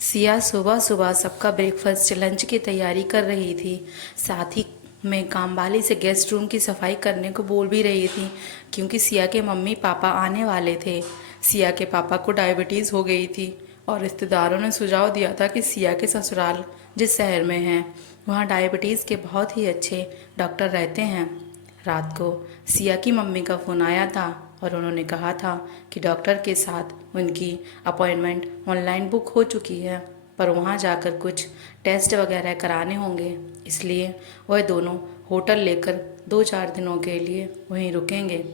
सिया सुबह सुबह सबका ब्रेकफास्ट लंच की तैयारी कर रही थी। साथ ही में कामवाली से गेस्ट रूम की सफाई करने को बोल भी रही थी, क्योंकि सिया के मम्मी पापा आने वाले थे। सिया के पापा को डायबिटीज़ हो गई थी और रिश्तेदारों ने सुझाव दिया था कि सिया के ससुराल जिस शहर में है वहाँ डायबिटीज़ के बहुत ही अच्छे डॉक्टर रहते हैं। रात को सिया की मम्मी का फ़ोन आया था और उन्होंने कहा था कि डॉक्टर के साथ उनकी अपॉइंटमेंट ऑनलाइन बुक हो चुकी है, पर वहाँ जाकर कुछ टेस्ट वगैरह कराने होंगे, इसलिए वह दोनों होटल लेकर 2-4 दिनों के लिए वहीं रुकेंगे।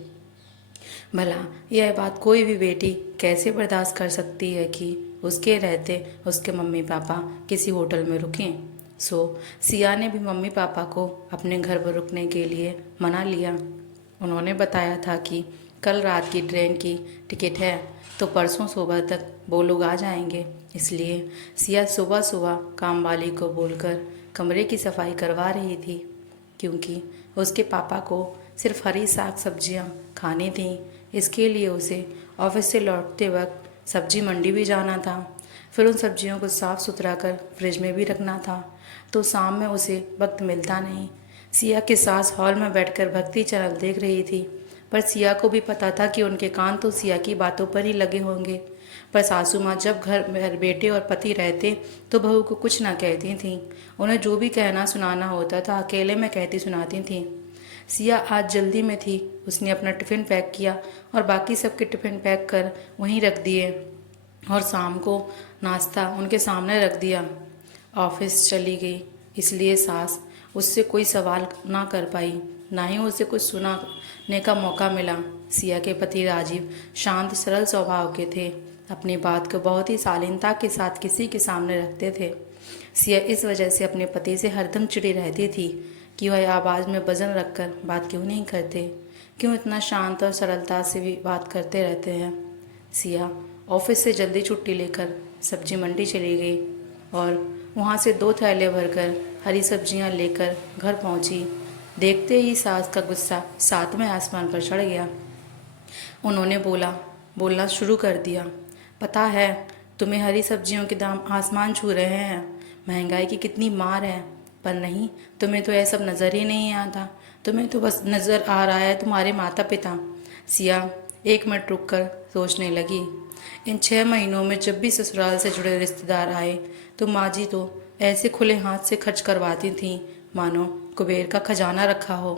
भला यह बात कोई भी बेटी कैसे बर्दाश्त कर सकती है कि उसके रहते उसके मम्मी पापा किसी होटल में रुकें। सो सिया ने भी मम्मी पापा को अपने घर पर रुकने के लिए मना लिया। उन्होंने बताया था कि कल रात की ट्रेन की टिकट है, तो परसों सुबह तक वो लोग आ जाएंगे। इसलिए सिया सुबह सुबह काम वाली को बोलकर कमरे की सफाई करवा रही थी, क्योंकि उसके पापा को सिर्फ हरी साग सब्जियां खानी थीं। इसके लिए उसे ऑफिस से लौटते वक्त सब्जी मंडी भी जाना था, फिर उन सब्जियों को साफ़ सुथरा कर फ्रिज में भी रखना था, तो शाम में उसे वक्त मिलता नहीं। सिया की सास हॉल में बैठकर भक्ति चैनल देख रही थी, पर सिया को भी पता था कि उनके कान तो सिया की बातों पर ही लगे होंगे। पर सासू माँ जब घर में बेटे और पति रहते तो बहू को कुछ ना कहती थीं। उन्हें जो भी कहना सुनाना होता था अकेले में कहती सुनाती थीं। सिया आज जल्दी में थी। उसने अपना टिफ़िन पैक किया और बाकी सबके टिफ़िन पैक कर वहीं रख दिए और शाम को नाश्ता उनके सामने रख दिया। ऑफिस चली गई, इसलिए सास उससे कोई सवाल ना कर पाई, ना ही उसे कुछ सुनाने का मौका मिला। सिया के पति राजीव शांत सरल स्वभाव के थे, अपनी बात को बहुत ही शालीनता के साथ किसी के सामने रखते थे। सिया इस वजह से अपने पति से हरदम चिड़ी रहती थी कि वह आवाज़ में वजन रखकर बात क्यों नहीं करते, क्यों इतना शांत और सरलता से भी बात करते रहते हैं। सिया ऑफिस से जल्दी छुट्टी लेकर सब्जी मंडी चली गई और वहाँ से 2 थैले भरकर हरी सब्जियाँ लेकर घर पहुँची। देखते ही सास का गुस्सा 7वें आसमान पर चढ़ गया। उन्होंने बोलना शुरू कर दिया, पता है तुम्हें हरी सब्जियों के दाम आसमान छू रहे हैं, महंगाई की कितनी मार है, पर नहीं, तुम्हें तो यह सब नज़र ही नहीं आता। तुम्हें तो बस नज़र आ रहा है तुम्हारे माता पिता। सिया 1 मिनट रुक कर सोचने लगी। इन 6 महीनों में जब भी ससुराल से जुड़े रिश्तेदार आए तो माँ जी तो ऐसे खुले हाथ से खर्च करवाती थीं मानो कुबेर का खजाना रखा हो।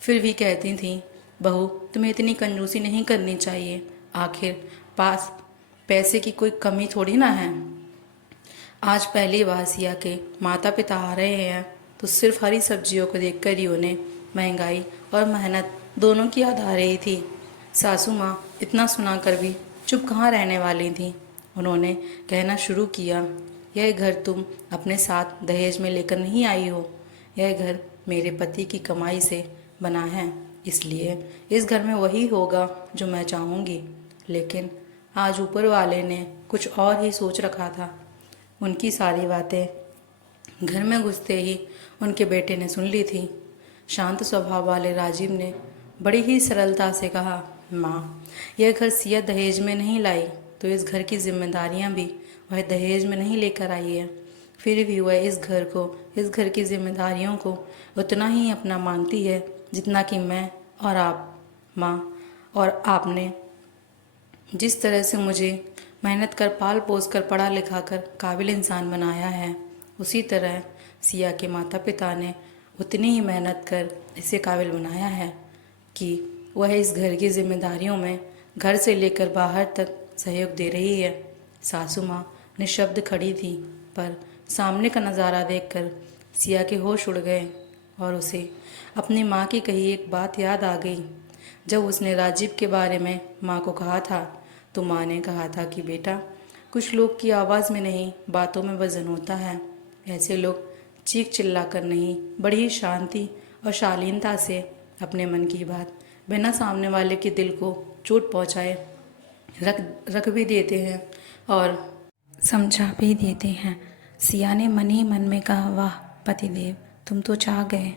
फिर भी कहती थीं, बहू तुम्हें इतनी कंजूसी नहीं करनी चाहिए, आखिर पास पैसे की कोई कमी थोड़ी ना है। आज पहली बार सिया के माता पिता आ रहे हैं तो सिर्फ हरी सब्जियों को देखकर ही उन्हें महंगाई और मेहनत दोनों की याद आ रही थी। सासू माँ इतना सुनाकर भी चुप कहाँ रहने वाली थी। उन्होंने कहना शुरू किया, यह घर तुम अपने साथ दहेज में लेकर नहीं आई हो, यह घर मेरे पति की कमाई से बना है, इसलिए इस घर में वही होगा जो मैं चाहूँगी। लेकिन आज ऊपर वाले ने कुछ और ही सोच रखा था। उनकी सारी बातें घर में घुसते ही उनके बेटे ने सुन ली थी। शांत स्वभाव वाले राजीव ने बड़ी ही सरलता से कहा, माँ यह घर सिया दहेज में नहीं लाई, तो इस घर की जिम्मेदारियाँ भी वह दहेज में नहीं लेकर आई है। फिर भी वह इस घर की जिम्मेदारियों को उतना ही अपना मानती है जितना कि मैं और आप, माँ, और आपने जिस तरह से मुझे मेहनत कर पाल पोस कर पढ़ा लिखा कर काबिल इंसान बनाया है, उसी तरह सिया के माता पिता ने उतनी ही मेहनत कर इसे काबिल बनाया है कि वह इस घर की जिम्मेदारियों में घर से लेकर बाहर तक सहयोग दे रही है। सासू माँ निशब्द खड़ी थी, पर सामने का नज़ारा देखकर सिया के होश उड़ गए और उसे अपनी माँ की कही एक बात याद आ गई। जब उसने राजीव के बारे में माँ को कहा था तो माँ ने कहा था कि बेटा, कुछ लोग की आवाज़ में नहीं बातों में वजन होता है। ऐसे लोग चीख चिल्ला कर नहीं, बड़ी ही शांति और शालीनता से अपने मन की बात बिना सामने वाले के दिल को चोट पहुँचाए रख भी देते हैं और समझा भी देते हैं। सिया ने मन ही मन में कहा, वाह पतिदेव, तुम तो चाह गए।